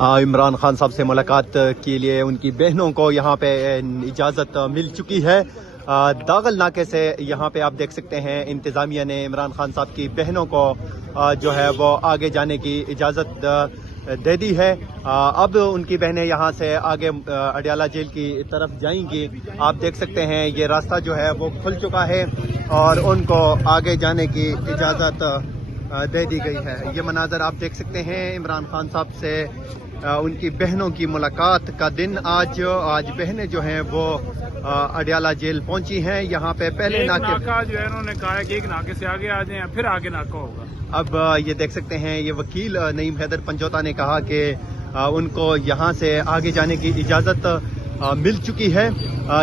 عمران خان صاحب سے ملاقات کے لیے ان کی بہنوں کو یہاں پہ اجازت مل چکی ہے. داغل ناکے سے یہاں پہ آپ دیکھ سکتے ہیں انتظامیہ نے عمران خان صاحب کی بہنوں کو جو ہے وہ آگے جانے کی اجازت دے دی ہے. اب ان کی بہنیں یہاں سے آگے اڈیالہ جیل کی طرف جائیں گی. آپ دیکھ سکتے ہیں یہ راستہ جو ہے وہ کھل چکا ہے اور ان کو آگے جانے کی اجازت دے دی گئی ہے. یہ مناظر آپ دیکھ سکتے ہیں عمران خان صاحب سے ان کی بہنوں کی ملاقات کا دن. آج بہنیں جو ہیں وہ اڈیالہ جیل پہنچی ہیں. یہاں پہ پہلے ناکہ جو ہے انہوں نے کہا ہے کہ ایک ناکے سے آگے آ جائیں پھر آگے ناکہ ہوگا. اب یہ دیکھ سکتے ہیں یہ وکیل نعیم حیدر پنجوتا نے کہا کہ ان کو یہاں سے آگے جانے کی اجازت مل چکی ہے.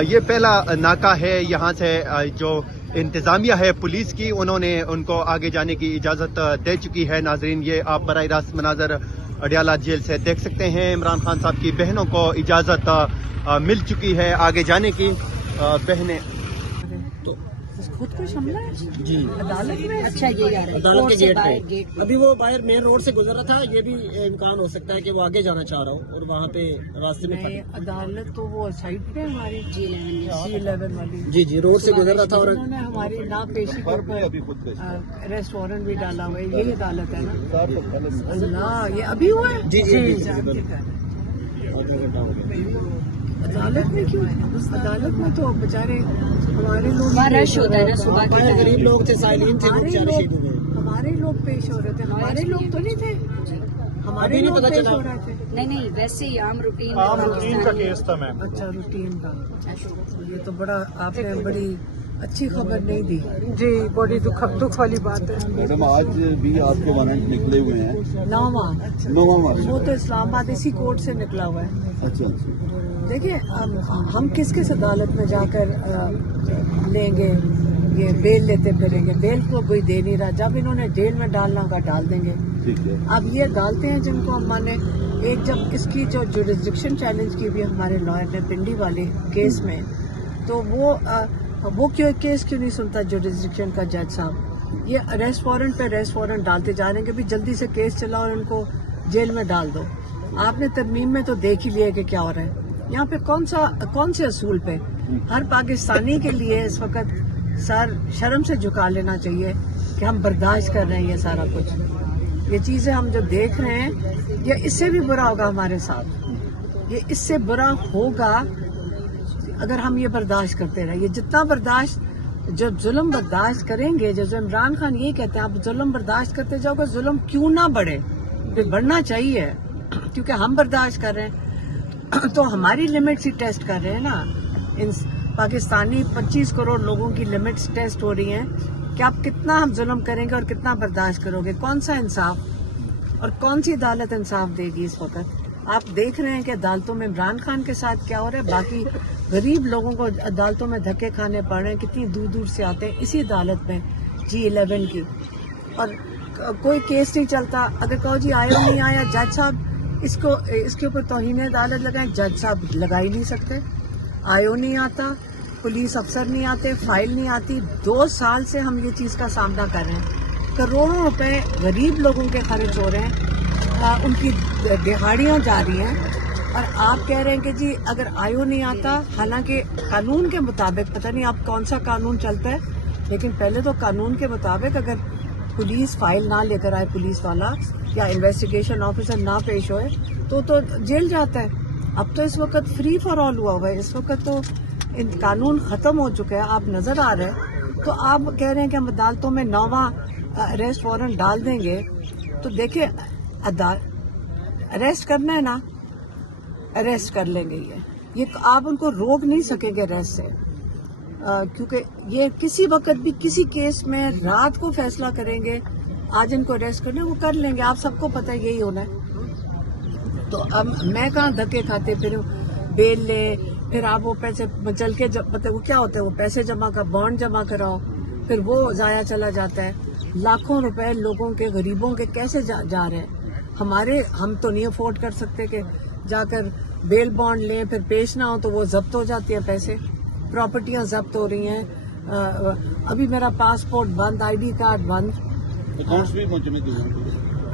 یہ پہلا ناکہ ہے یہاں سے جو انتظامیہ ہے پولیس کی انہوں نے ان کو آگے جانے کی اجازت دے چکی ہے. ناظرین یہ آپ براہ راست مناظر اڈیالہ جیل سے دیکھ سکتے ہیں. عمران خان صاحب کی بہنوں کو اجازت مل چکی ہے آگے جانے کی. بہنیں خود کو حملہ ہے جی عدالت میں. اچھا یہ عدالت کے گیٹ پہ ابھی وہ باہر مین روڈ سے گزر رہا تھا. یہ بھی امکان ہو سکتا ہے کہ وہ آگے جانا چاہ رہا ہو اور وہاں پہ راستے میں عدالت تو وہ سائڈ پہ ہماری G11 والی جی روڈ سے گزر رہا تھا اور انہوں نے ہماری ناپیشی کے اوپر ریسٹ وارنٹ بھی ڈالا ہوا ہے. یہی عدالت ہے نا. اللہ یہ ابھی ہوا ہے. جی عدالت میں کیوں؟ عدالت میں تو بیچارے ہمارے لوگ رش ہوتا ہے نا صبح کے غریب لوگ تھے سائلین تھے ہمارے لوگ پیش ہو رہے تھے. ہمارے لوگ تو نہیں تھے. ہمارے لوگ پیش ہو رہے تھے. نہیں ویسے ہی عام روٹین کا کیس تھا میم. اچھا روٹین کا. یہ تو بڑا آپ نے بڑی اچھی خبر نہیں دی. جی بڑی دکھ والی بات ہے. میڈم آج بھی آپ کے وارنٹ نکلے ہوئے ہیں. نواں وہ تو اسلام آباد اسی کورٹ سے نکلا ہوا ہے. اچھا دیکھیے ہم کس عدالت میں جا کر لیں گے یہ بیل لیتے پھریں گے. بیل کو کوئی دے نہیں رہا. جب انہوں نے جیل میں ڈالنا ہوگا ڈال دیں گے. اب یہ ڈالتے ہیں جن کو ہم مانے. ایک جب اس کی جو جوڈسڈکشن چیلنج کی بھی ہمارے لائر نے پنڈی والے کیس میں تو وہ کیس کیوں نہیں سنتا جوڈسڈکشن کا جج صاحب. یہ اریسٹ وارنٹ پہ اریسٹ وارنٹ ڈالتے جا رہے ہیں کہ بھی جلدی سے کیس چلاؤ اور ان کو جیل میں ڈال دو. آپ نے ترمیم میں تو دیکھ ہی لیا کہ کیا ہو رہا ہے یہاں پہ. کون سے اصول پہ ہر پاکستانی کے لیے اس وقت سر شرم سے جھکا لینا چاہیے کہ ہم برداشت کر رہے ہیں یہ سارا کچھ. یہ چیزیں ہم جو دیکھ رہے ہیں یہ اس سے بھی برا ہوگا ہمارے ساتھ. یہ اس سے برا ہوگا اگر ہم یہ برداشت کرتے رہے. یہ جتنا برداشت جو ظلم برداشت کریں گے جیسے عمران خان یہی کہتے ہیں آپ ظلم برداشت کرتے جاؤ گے ظلم کیوں نہ بڑھے. پھر بڑھنا چاہیے کیونکہ ہم برداشت کر رہے ہیں تو ہماری لمٹس ہی ٹیسٹ کر رہے ہیں نا. ان پاکستانی 25 کروڑ لوگوں کی لمٹس ٹیسٹ ہو رہی ہیں کہ آپ کتنا ہم ظلم کریں گے اور کتنا برداشت کرو گے. کون سا انصاف اور کون سی عدالت انصاف دے گی اس وقت. آپ دیکھ رہے ہیں کہ عدالتوں میں عمران خان کے ساتھ کیا ہو رہا ہے. باقی غریب لوگوں کو عدالتوں میں دھکے کھانے پڑ رہے ہیں. کتنی دور دور سے آتے ہیں اسی عدالت میں G11 کی اور کوئی کیس نہیں چلتا. اگر کہو جی آیا نہیں آیا جج صاحب اس کے اوپر توہین عدالت لگائیں. جج صاحب لگا ہی نہیں سکتے. آئیو نہیں آتا پولیس افسر نہیں آتے فائل نہیں آتی. 2 سال سے ہم یہ چیز کا سامنا کر رہے ہیں. کروڑوں روپے غریب لوگوں کے خرچ ہو رہے ہیں. ان کی دہاڑیاں جا رہی ہیں اور آپ کہہ رہے ہیں کہ جی اگر آئیو نہیں آتا. حالانکہ قانون کے مطابق پتہ نہیں آپ کون سا قانون چلتا ہے لیکن پہلے تو قانون کے مطابق اگر پولیس فائل نہ لے کر آئے پولیس والا یا انویسٹیگیشن آفیسر نہ پیش ہوئے تو جیل جاتا ہے. اب تو اس وقت فری فار آل ہوا ہوا ہے. اس وقت تو قانون ختم ہو چکا ہے. آپ نظر آ رہے ہیں تو آپ کہہ رہے ہیں کہ ہم عدالتوں میں نواں اریسٹ وارنٹ ڈال دیں گے. تو دیکھیں اریسٹ کرنا ہے نا اریسٹ کر لیں گے. یہ آپ ان کو روک نہیں سکیں گے اریسٹ سے کیونکہ یہ کسی وقت بھی کسی کیس میں رات کو فیصلہ کریں گے. آج ان کو اریسٹ کرنا ہے وہ کر لیں گے. آپ سب کو پتہ ہے یہی ہونا ہے. تو اب میں کہاں دھکے کھاتے پھر بیل لے پھر آپ وہ پیسے چل کے وہ کیا ہوتا ہے وہ پیسے جمع کر بانڈ جمع کراؤ پھر وہ ضائع چلا جاتا ہے. لاکھوں روپے لوگوں کے غریبوں کے کیسے جا رہے ہیں. ہم تو نہیں افورڈ کر سکتے کہ جا کر بیل بانڈ لیں پھر پیش نہ ہو تو وہ ضبط ہو جاتے ہیں پیسے. پراپرٹیاں ضبط ہو رہی ہیں. ابھی میرا پاسپورٹ بند آئی ڈی کارڈ بند.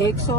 100